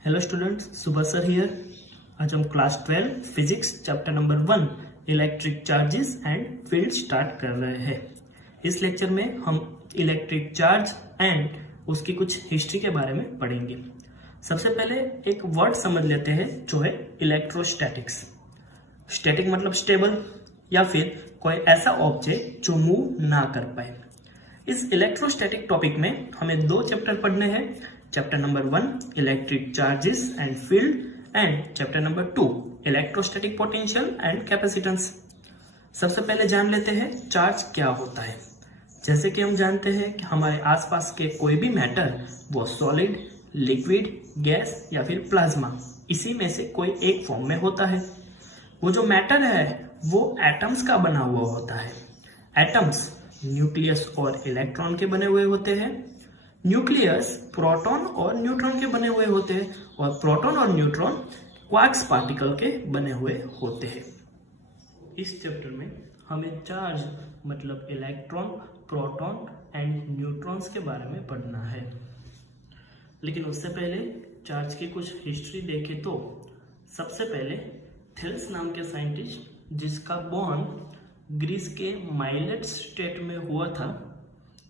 Hello students, सुबह sir here. आज हम class 12 physics chapter number 1 electric charges and field start कर रहे हैं। इस लेक्चर में हम इलेक्ट्रिक चार्ज एंड उसकी कुछ हिस्ट्री के बारे में पढ़ेंगे। सबसे पहले एक वर्ड समझ लेते हैं जो है इलेक्ट्रोस्टैटिक्स। स्टैटिक मतलब स्टेबल या फिर कोई ऐसा ऑब्जेक्ट जो मूव ना कर पाए। इस इलेक्ट्रोस्टैटिक टॉपिक में हमें दो चैप्टर पढ़ने हैं। Chapter number 1 electric charges and field and chapter number 2 electrostatic potential and capacitance. सबसे पहले जान लेते हैं चार्ज क्या होता है। जैसे कि हम जानते हैं कि हमारे आसपास के कोई भी मैटर, वो सॉलिड, लिक्विड, गैस या फिर प्लाज्मा, इसी में से कोई एक फॉर्म में होता है। वो जो मैटर है वो एटम्स का बना हुआ होता है। एटम्स न्यूक्लियस और इलेक्ट्रॉन के बने हुए होते हैं। न्यूक्लियस प्रोटॉन और न्यूट्रॉन के बने हुए होते हैं और प्रोटॉन और न्यूट्रॉन क्वार्क्स पार्टिकल के बने हुए होते हैं। इस चैप्टर में हमें चार्ज मतलब इलेक्ट्रॉन, प्रोटॉन एंड न्यूट्रॉन्स के बारे में पढ़ना है। लेकिन उससे पहले चार्ज की कुछ हिस्ट्री देखें तो सबसे पहले थेल्स नाम के साइंटिस्ट, जिसका बॉर्न ग्रीस के माइलेट्स स्टेट में हुआ था,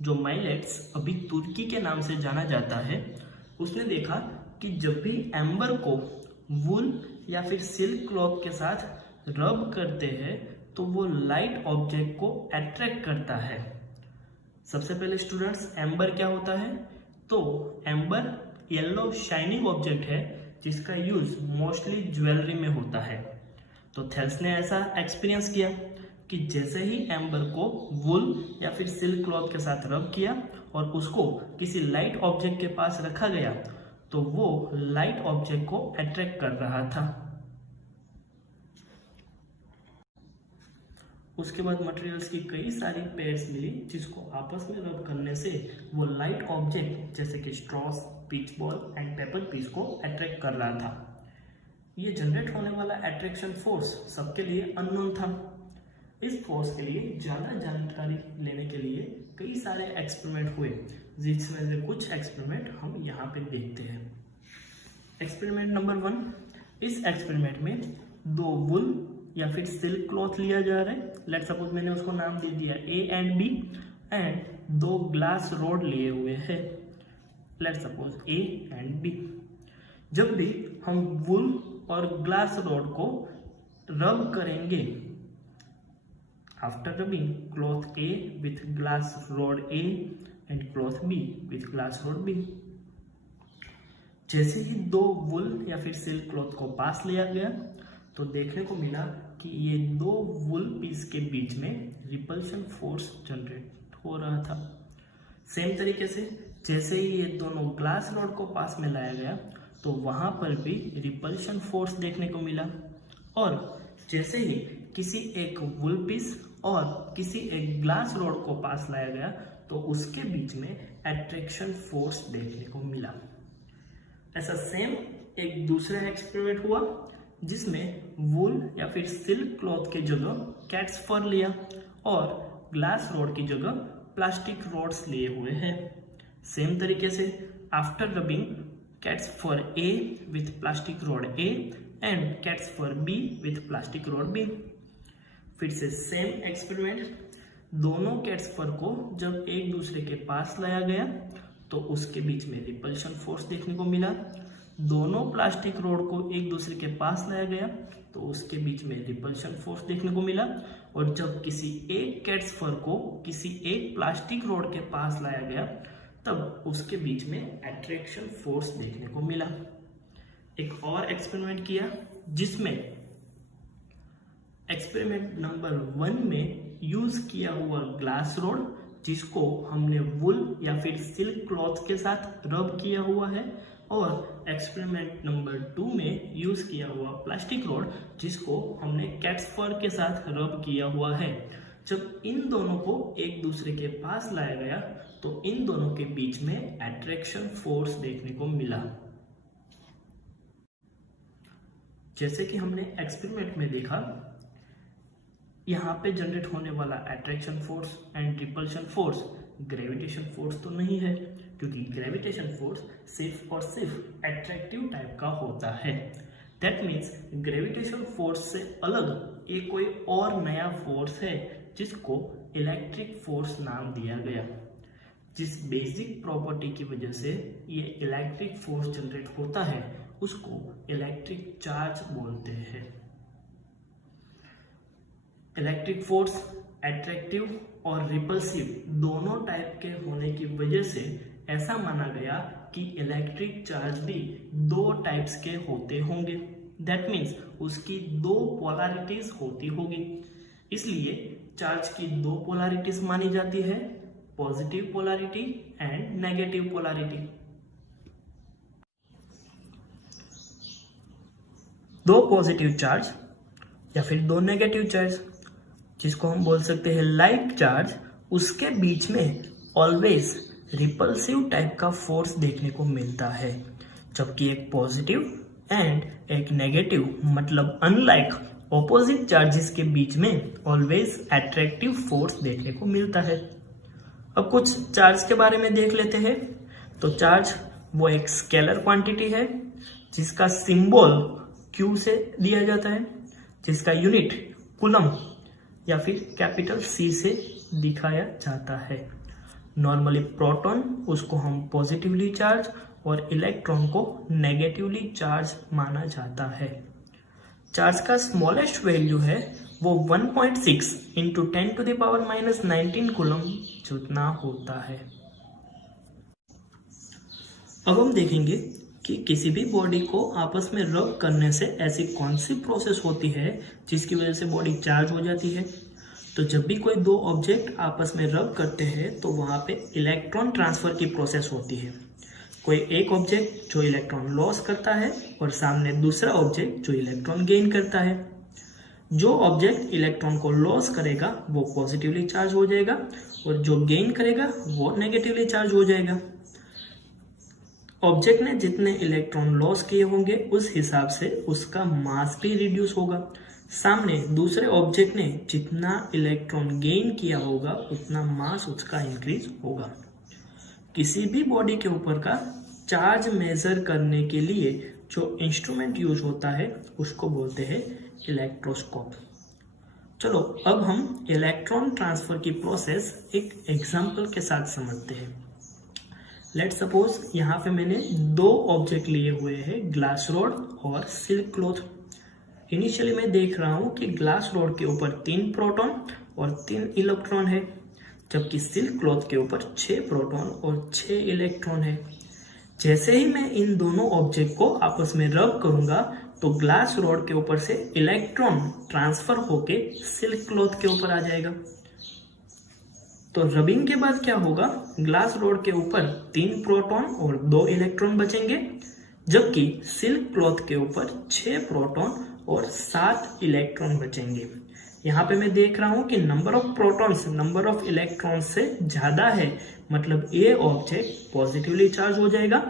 जो माइलेट्स अभी तुर्की के नाम से जाना जाता है, उसने देखा कि जब भी एम्बर को वूल या फिर सिल्क क्लॉथ के साथ रब करते हैं तो वो लाइट ऑब्जेक्ट को अट्रैक्ट करता है। सबसे पहले स्टूडेंट्स, एम्बर क्या होता है? तो एम्बर येलो शाइनिंग ऑब्जेक्ट है जिसका यूज मोस्टली ज्वेलरी में होता है। तो थेल्स ने ऐसा एक्सपीरियंस किया कि जैसे ही एम्बर को वुल या फिर सिल्क क्लॉथ के साथ रब किया और उसको किसी लाइट ऑब्जेक्ट के पास रखा गया तो वो लाइट ऑब्जेक्ट को अट्रैक्ट कर रहा था। उसके बाद मटेरियल्स की कई सारी पेयर्स मिली जिसको आपस में रब करने से वो लाइट ऑब्जेक्ट जैसे कि straws, pith ball and paper piece को अट्रैक्ट कर रहा था। ये जनरेट होने वाला अट्रैक्शन फोर्स सबके लिए अननोन था। इस फोर्स के लिए ज़्यादा जानकारी लेने के लिए कई सारे एक्सपेरिमेंट हुए, जिसमें से कुछ एक्सपेरिमेंट हम यहाँ पे देखते हैं। एक्सपेरिमेंट नंबर 1, इस एक्सपेरिमेंट में दो वुल या फिर सिल्क क्लॉथ लिया जा रहा है। लेट सपोज मैंने उसको नाम दे दिया ए एंड बी, एंड दो ग्लास रॉड लिए हुए हैं। Let suppose A and B. जब भी हम वुल और ग्लास रॉड को रब करेंगे, after rubbing cloth A with glass rod A and cloth B with glass rod B, जैसे ही दो वुल या फिर सिल्क क्लॉथ को पास लिया गया तो देखने को मिला कि ये दो वुल पीस के बीच में रिपल्शन फोर्स जनरेट हो रहा था। सेम तरीके से जैसे ही ये दोनों ग्लास रॉड को पास में लाया गया तो वहां पर भी रिपल्शन फोर्स देखने को मिला। और जैसे ही किसी एक वुल पीस और किसी एक ग्लास रॉड को पास लाया गया तो उसके बीच में अट्रैक्शन फोर्स देखने को मिला। ऐसा सेम एक दूसरा एक्सपेरिमेंट हुआ जिसमें वुल या फिर सिल्क क्लॉथ की जगह कैट्स फर लिया और ग्लास रॉड की जगह प्लास्टिक रॉड्स लिए हुए हैं। सेम तरीके से after rubbing cat's fur A with plastic rod A and cat's fur B with plastic rod B. फिर से सेम एक्सपेरिमेंट, दोनों कैट्स फर को जब एक दूसरे के पास लाया गया तो उसके बीच में रिपल्शन फोर्स देखने को मिला। दोनों प्लास्टिक रॉड को एक दूसरे के पास लाया गया तो उसके बीच में रिपल्शन फोर्स देखने को मिला। और जब किसी एक कैट्स फर को किसी एक प्लास्टिक रॉड के पास लाया गया तब उसके बीच में अट्रैक्शन फोर्स देखने को मिला। एक और एक्सपेरिमेंट किया जिसमें एक्सपेरिमेंट नंबर 1 में यूज किया हुआ ग्लास रॉड, जिसको हमने वुल या फिर सिल्क क्लॉथ के साथ रब किया हुआ है, और एक्सपेरिमेंट नंबर 2 में यूज किया हुआ प्लास्टिक रॉड जिसको हमने कैट्स फर के साथ रब किया हुआ है। जब इन दोनों को एक दूसरे के पास लाया गया तो इन दोनों के बीच में अट्रैक्शन फोर्स देखने को मिला। जैसे कि हमने एक्सपेरिमेंट में देखा, यहाँ पे जनरेट होने वाला attraction force and repulsion force gravitation force तो नहीं है, क्योंकि ग्रेविटेशन फोर्स सिर्फ और सिर्फ एट्रैक्टिव टाइप का होता है। दैट मीन्स ग्रेविटेशन फोर्स से अलग एक कोई और नया फोर्स है जिसको इलेक्ट्रिक फोर्स नाम दिया गया। जिस बेसिक प्रॉपर्टी की वजह से ये इलेक्ट्रिक फोर्स जनरेट होता है उसको इलेक्ट्रिक चार्ज बोलते हैं। इलेक्ट्रिक फोर्स एट्रैक्टिव और रिपल्सिव दोनों टाइप के होने की वजह से ऐसा माना गया कि इलेक्ट्रिक चार्ज भी दो टाइप्स के होते होंगे। दैट मीन्स उसकी दो पोलैरिटीज होती होगी। इसलिए चार्ज की दो पोलैरिटीज मानी जाती है, positive polarity and negative polarity. दो पॉजिटिव चार्ज या फिर दो नेगेटिव चार्ज, जिसको हम बोल सकते हैं लाइक चार्ज, उसके बीच में ऑलवेज रिपल्सिव टाइप का फोर्स देखने को मिलता है, जबकि एक पॉजिटिव एंड एक नेगेटिव मतलब अनलाइक ऑपोजिट चार्जेस के बीच में ऑलवेज एट्रैक्टिव फोर्स देखने को मिलता है। अब कुछ चार्ज के बारे में देख लेते हैं। तो चार्ज वो एक स्केलर क्वांटिटी है जिसका सिंबल Q से दिया जाता है, जिसका यूनिट कूलम या फिर कैपिटल C से दिखाया जाता है। नॉर्मली प्रोटॉन उसको हम पॉजिटिवली चार्ज और इलेक्ट्रॉन को नेगेटिवली चार्ज माना जाता है। चार्ज का स्मॉलेस्ट वैल्यू है वो 1.6 इंटू 10⁻⁻19 कूलम जितना होता है। अब हम देखेंगे कि किसी भी बॉडी को आपस में रब करने से ऐसी कौन सी प्रोसेस होती है जिसकी वजह से बॉडी चार्ज हो जाती है। तो जब भी कोई दो ऑब्जेक्ट आपस में रब करते हैं तो वहां पे इलेक्ट्रॉन ट्रांसफर की प्रोसेस होती है। कोई एक ऑब्जेक्ट जो इलेक्ट्रॉन लॉस करता है और सामने दूसरा ऑब्जेक्ट जो इलेक्ट्रॉन गेन करता है। जो ऑब्जेक्ट इलेक्ट्रॉन को लॉस करेगा वो पॉजिटिवली चार्ज हो जाएगा और जो गेन करेगा वो नेगेटिवली चार्ज हो जाएगा। ऑब्जेक्ट ने जितने इलेक्ट्रॉन लॉस किए होंगे उस हिसाब से उसका मास भी रिड्यूस होगा। सामने दूसरे ऑब्जेक्ट ने जितना इलेक्ट्रॉन गेन किया होगा उतना मास उसका इंक्रीज होगा। किसी भी बॉडी के ऊपर का चार्ज मेजर करने के लिए जो इंस्ट्रूमेंट यूज होता है उसको बोलते हैं इलेक्ट्रोस्कोप। चलो अब हम इलेक्ट्रॉन ट्रांसफर की प्रोसेस एक एग्जांपल के साथ समझते हैं। लेट्स सपोज यहाँ पे मैंने दो ऑब्जेक्ट लिए हुए हैं, ग्लास रॉड और सिल्क क्लॉथ। इनिशियली मैं देख रहा हूँ कि ग्लास रॉड के ऊपर 3 प्रोटॉन और 3 इलेक्ट्रॉन है, जबकि सिल्क क्लॉथ के ऊपर 6 प्रोटॉन और 6 इलेक्ट्रॉन है। जैसे ही मैं इन दोनों ऑब्जेक्ट को आपस में रब करूंगा तो ग्लास रॉड के ऊपर से इलेक्ट्रॉन ट्रांसफर होके सिल्क क्लॉथ के ऊपर आ जाएगा। तो रबिंग के बाद क्या होगा, ग्लास रॉड के ऊपर 3 प्रोटॉन और 2 इलेक्ट्रॉन बचेंगे, जबकि सिल्क क्लॉथ के ऊपर 6 प्रोटॉन और 7 इलेक्ट्रॉन बचेंगे। यहाँ पे मैं देख रहा हूँ कि number of protons number of electron से ज्यादा है, मतलब ये ऑब्जेक्ट पॉजिटिवली चार्ज हो जाएगा,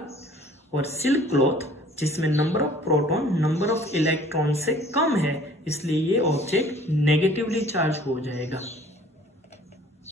और सिल्क क्लॉथ जिसमें number of proton number of electron से कम है इसलिए ये ऑब्जेक्ट नेगेटिवली चार्ज हो जाएगा।